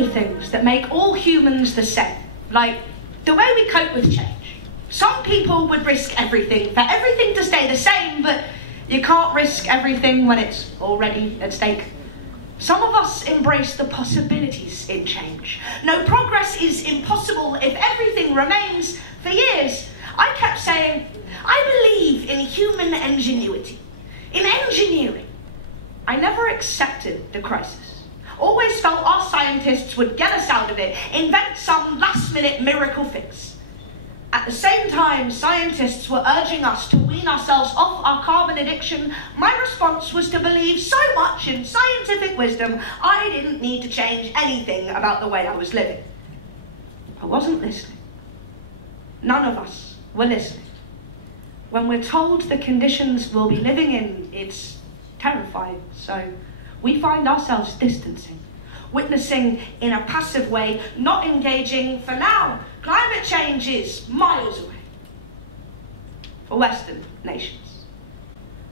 many things that make all humans the same, like the way we cope with change. Some people would risk everything for everything to stay the same, but you can't risk everything when it's already at stake. Some of us embrace the possibilities in change. No progress is impossible if everything remains. For years, I kept saying, I believe in human ingenuity, in engineering. I never accepted the crisis. Always felt our scientists would get us out of it, invent some last-minute miracle fix. At the same time, scientists were urging us to wean ourselves off our carbon addiction. My response was to believe so much in scientific wisdom, I didn't need to change anything about the way I was living. I wasn't listening. None of us were listening. When we're told the conditions we'll be living in, it's terrifying. So we find ourselves distancing, witnessing in a passive way, not engaging. For now, climate change is miles away for Western nations.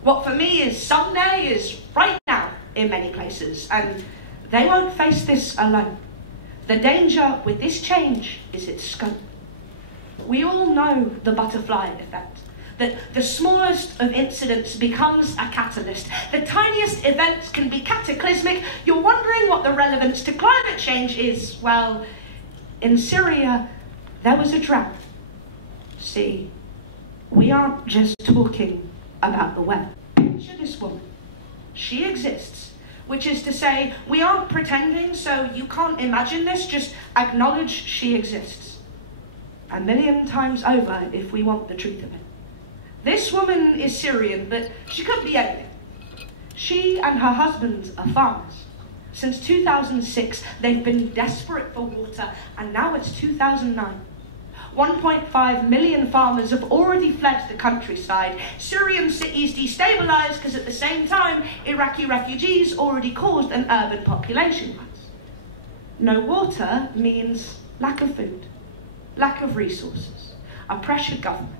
What for me is someday is right now in many places, and they won't face this alone. The danger with this change is its scope. We all know the butterfly effect, that the smallest of incidents becomes a catalyst. The tiniest events can be cataclysmic. You're wondering what the relevance to climate change is. Well, in Syria, there was a drought. See, we aren't just talking about the weather. Picture this woman. She exists, which is to say, we aren't pretending, so you can't imagine this, just acknowledge she exists. 1,000,000 times over if we want the truth of it. This woman is Syrian, but she could be anything. She and her husband are farmers. Since 2006, they've been desperate for water, and now it's 2009. 1.5 million farmers have already fled the countryside. Syrian cities destabilized because at the same time, Iraqi refugees already caused an urban population rise. No water means lack of food, lack of resources, a pressured government.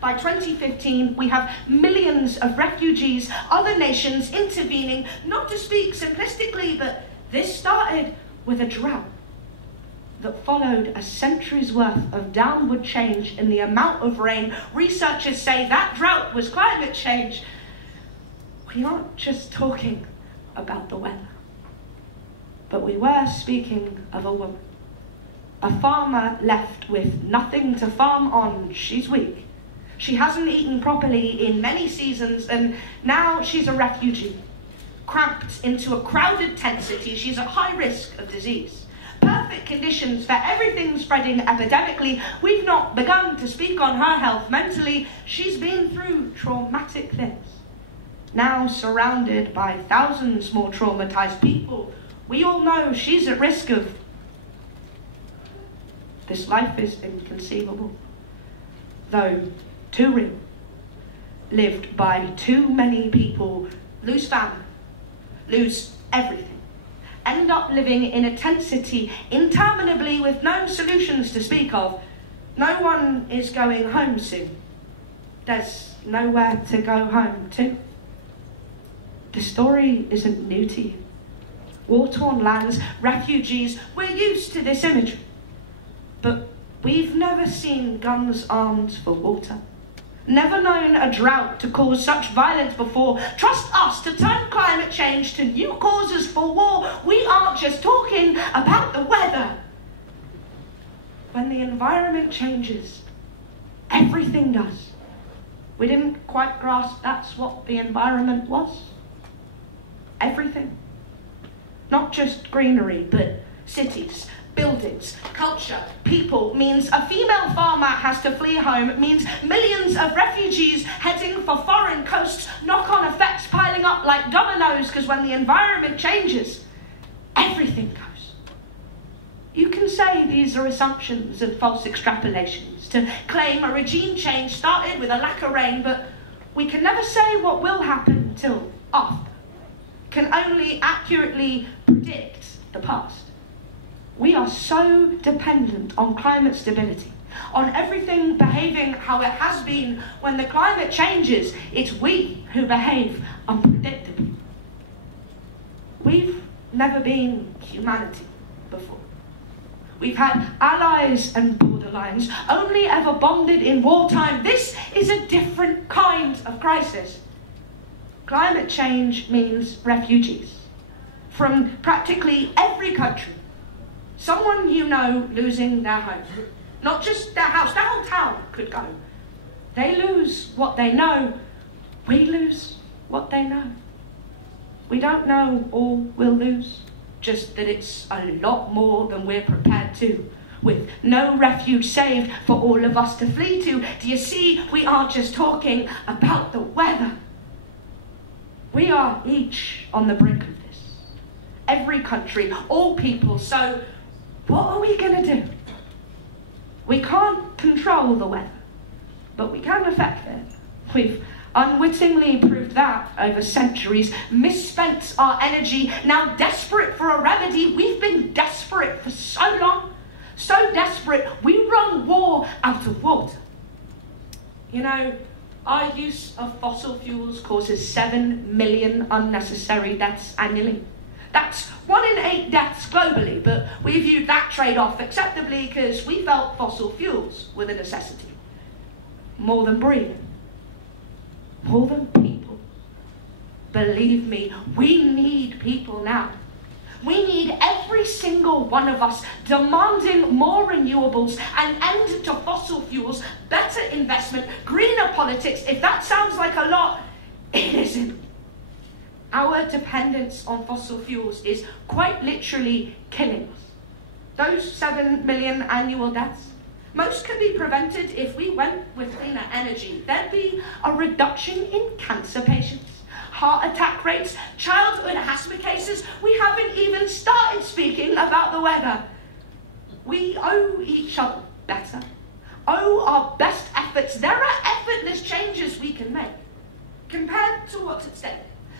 By 2015, we have millions of refugees, other nations intervening, not to speak simplistically, but this started with a drought that followed a century's worth of downward change in the amount of rain. Researchers say that drought was climate change. We aren't just talking about the weather, but we were speaking of a woman. A farmer left with nothing to farm on. She's weak. She hasn't eaten properly in many seasons, and now she's a refugee. Cramped into a crowded tent city, she's at high risk of disease. Perfect conditions for everything spreading epidemically. We've not begun to speak on her health mentally. She's been through traumatic things. Now surrounded by thousands more traumatized people, we all know she's at risk of... This life is inconceivable, though too real, lived by too many people, lose family, lose everything, end up living in a tent city interminably with no solutions to speak of. No one is going home soon. There's nowhere to go home to. The story isn't new to you. War-torn lands, refugees, we're used to this imagery. But we've never seen guns armed for water. Never known a drought to cause such violence before. Trust us to turn climate change to new causes for war. We aren't just talking about the weather. When the environment changes, everything does. We didn't quite grasp that's what the environment was. Everything. Not just greenery, but cities, buildings, culture, people. Means a female farmer has to flee home. It means millions of refugees heading for foreign coasts. Knock-on effects piling up like dominoes, because when the environment changes, everything goes. You can say these are assumptions and false extrapolations, to claim a regime change started with a lack of rain, but we can never say what will happen till after. Can only accurately predict the past. We are so dependent on climate stability, on everything behaving how it has been. When the climate changes, it's we who behave unpredictably. We've never been humanity before. We've had allies and borderlines, only ever bonded in wartime. This is a different kind of crisis. Climate change means refugees from practically every country. Someone you know losing their home. Not just their house, their whole town could go. They lose what they know. We lose what they know. We don't know all we'll lose, just that it's a lot more than we're prepared to, with no refuge saved for all of us to flee to. Do you see, we aren't just talking about the weather. We are each on the brink of this. Every country, all people. So what are we going to do? We can't control the weather, but we can affect it. We've unwittingly proved that over centuries, misspent our energy, now desperate for a remedy. We've been desperate for so long, so desperate, we run war out of water. You know, our use of fossil fuels causes 7 million unnecessary deaths annually. That's 1 in 8 deaths globally, but we viewed that trade-off acceptably because we felt fossil fuels were the necessity. More than breathing. More than people. Believe me, we need people now. We need every single one of us demanding more renewables, an end to fossil fuels, better investment, greener politics. If that sounds like a lot, it isn't. Our dependence on fossil fuels is quite literally killing us. Those 7 million annual deaths, most could be prevented if we went with cleaner energy. There'd be a reduction in cancer patients, heart attack rates, childhood asthma cases. We haven't even started speaking about the weather. We owe each other better, owe our best efforts. There are effortless changes we can make compared to what's at stake.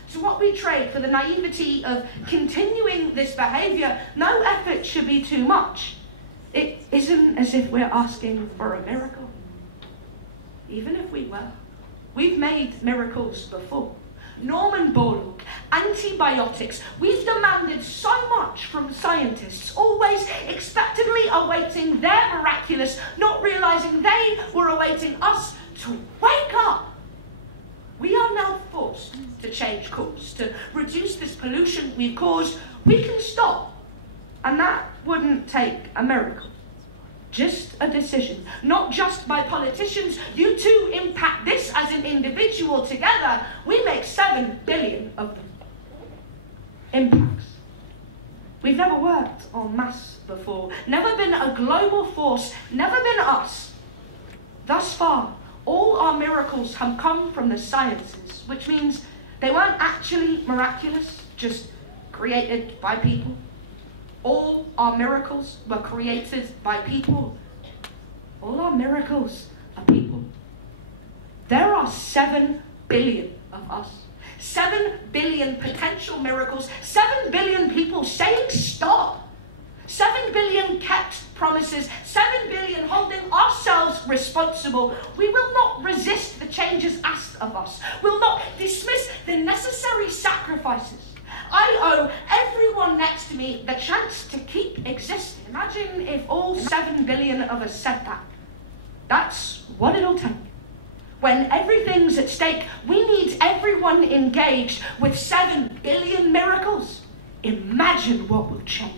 So what we trade for the naivety of continuing this behaviour, no effort should be too much. It isn't as if we're asking for a miracle. Even if we were. We've made miracles before. Norman Borlaug, antibiotics. We've demanded so much from scientists, always expectantly awaiting their miraculous, not realising they were awaiting us to wake up. We are now forced to change course, to reduce this pollution we've caused. We can stop. And that wouldn't take a miracle. Just a decision. Not just by politicians. You too impact this as an individual. Together, we make 7 billion of them. Impacts. We've never worked en masse before. Never been a global force. Never been us. Thus far, all our miracles have come from the sciences, which means they weren't actually miraculous, just created by people. All our miracles were created by people. All our miracles are people. There are 7 billion of us. 7 billion potential miracles. 7 billion people saying stop. 7 billion kept promises. 7 billion holding ourselves responsible. We will not resist the changes asked of us. We'll not dismiss the necessary sacrifices. I owe everyone next to me the chance to keep existing. Imagine if all 7 billion of us said that. That's what it'll take. When everything's at stake, we need everyone engaged with 7 billion miracles. Imagine what will change.